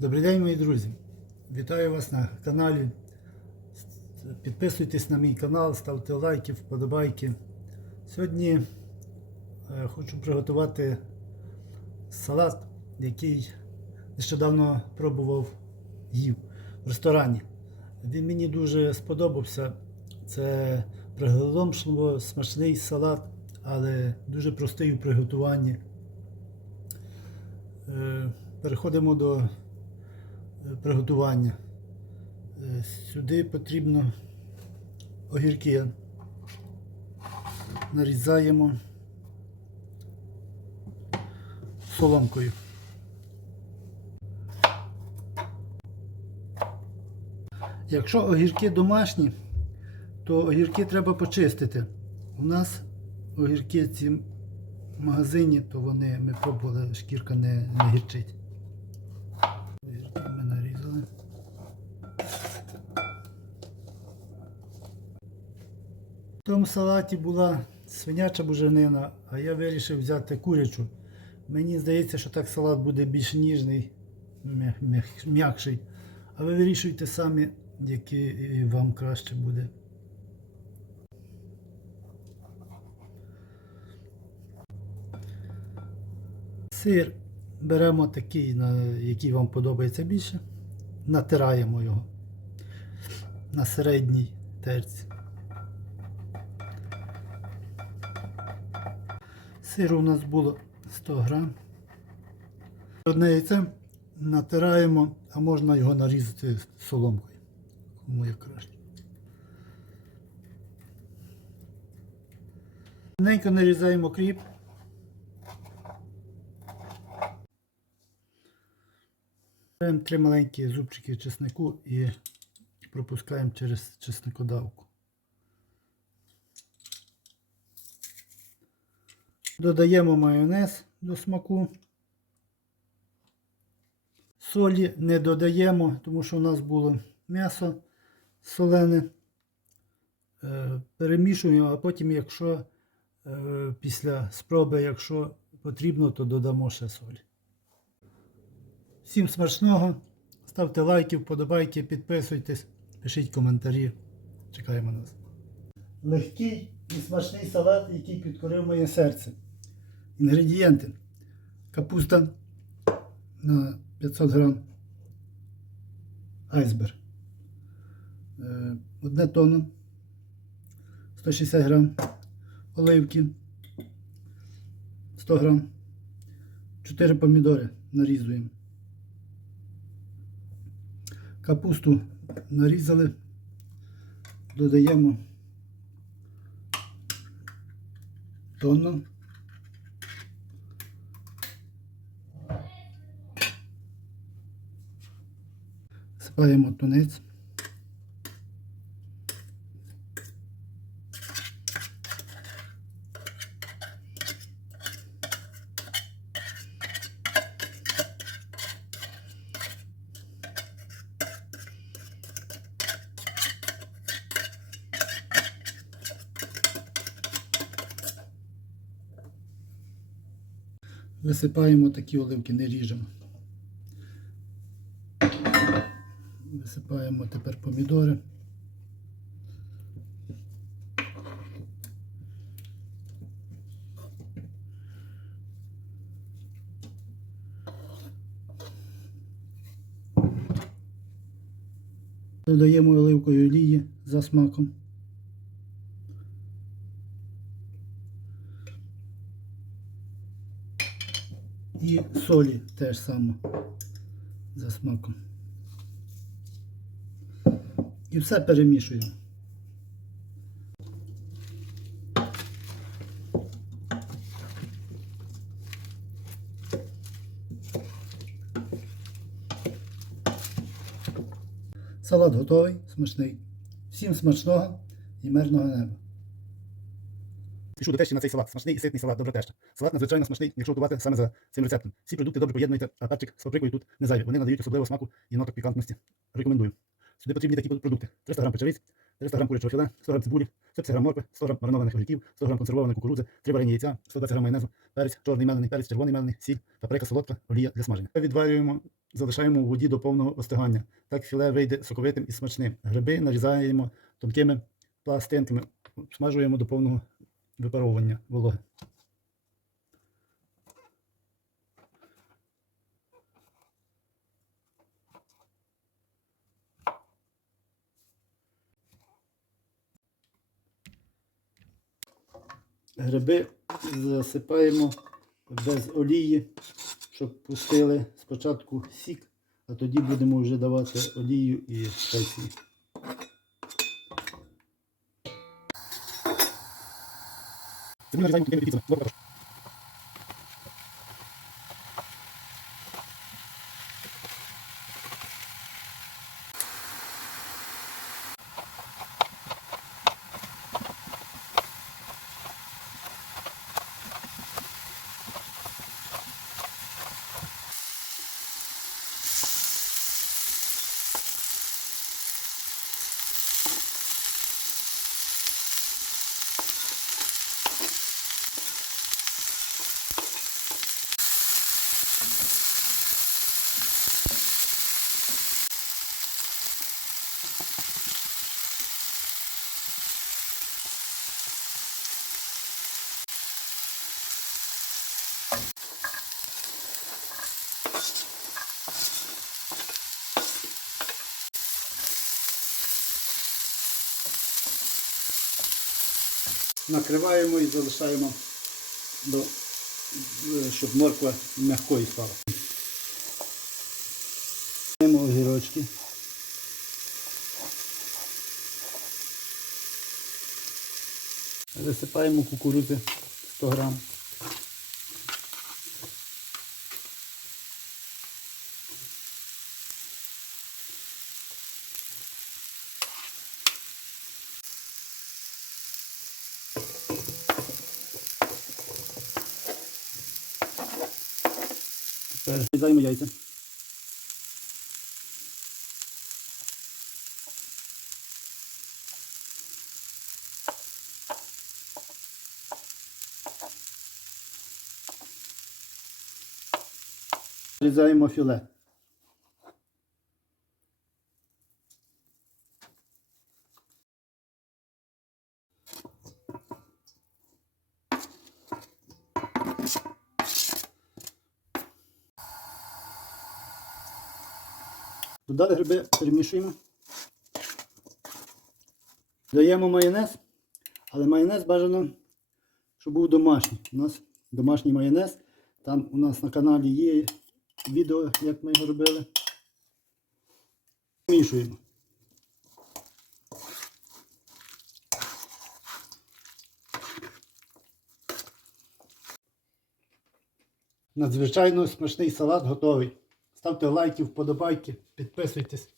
Добрий день, мої друзі! Вітаю вас на каналі. Підписуйтесь на мій канал, ставте лайки, вподобайки. Сьогодні е, хочу приготувати салат, який нещодавно пробував їв в ресторані. Він мені дуже сподобався. Це приголомшливо смачний салат, але дуже простий у приготуванні. Е, Переходимо до приготування. Е, Сюди потрібно огірки. Нарізаємо соломкою. Якщо огірки домашні, то огірки треба почистити. У нас огірки ці в магазині, то вони ми пробували, шкірка не, не гірчить. Огірки ми нарізали. В тому салаті була свиняча буженина, а я вирішив взяти курячу. Мені здається, що так салат буде більш ніжний, м'я- м'я- м'якший. А ви вирішуйте самі, який вам краще буде. Сир беремо такий, який вам подобається більше. Натираємо його на середній терці. Сиру у нас було 100 грам. Одне яйце натираємо, а можна його нарізати соломкою. Кому як краще. Ненько нарізаємо кріп. Беремо три маленькі зубчики чеснику і пропускаємо через чесникодавку. Додаємо майонез до смаку. Солі не додаємо, тому що у нас було м'ясо солене. Е, Перемішуємо, а потім, якщо е, після спроби, якщо потрібно, то додамо ще солі. Всім смачного. Ставте лайки, вподобайки, підписуйтесь, пишіть коментарі. Чекаємо нас. Легкий і смачний салат, який підкорив моє серце. Інгредієнти. Капуста на 500 грам. Айсберг. Одне тонно. 160 грам. Оливки. 100 грам. 4 помідори нарізуємо. Капусту нарізали, додаємо тонну. Сипаємо тунець. Висипаємо такі оливки, не ріжемо. Висипаємо тепер помідори. Додаємо оливкової олії за смаком. І солі теж само за смаком. І все перемішуємо. Салат готовий, смачний. Всім смачного і мирного неба. Пишу до тещі на цей салат. Смачний і ситний салат, добра теща. Салат надзвичайно смачний, якщо готувати саме за цим рецептом. Всі продукти добре поєднуєте, а перчик з паприкою тут не зайві. Вони надають особливого смаку і ноток пікантності. Рекомендую. Сюди потрібні такі продукти. 300 грам печериць, 300 грам курячого філе, 100 грам цибулі, 150 грам моркви, 100 грам маринованих огірків, 100 грам консервованої кукурудзи, 3 варені яйця, 120 грам майонезу, перець, чорний мелений, перець, червоний мелений, сіль, паприка солодка, олія для смаження. Відварюємо, залишаємо у воді до повного остигання. Так філе вийде соковитим і смачним. Гриби нарізаємо тонкими пластинками, смажуємо до повного випаровування вологи. Гриби засипаємо без олії, щоб пустили спочатку сік, а тоді будемо вже давати олію і спеції. Цибулю нарізаємо тонкими Накриваємо і залишаємо, до, е, щоб морква м'якою стала. Беремо огірочки. Засипаємо кукурудзи 100 грам. Тепер зрізаємо яйця. Зрізаємо філе. Додали гриби, перемішуємо. Даємо майонез, але майонез бажано, щоб був домашній. У нас домашній майонез. Там у нас на каналі є відео, як ми його робили. Змішуємо. Надзвичайно смачний салат готовий. Ставте лайки, вподобайки, підписуйтесь.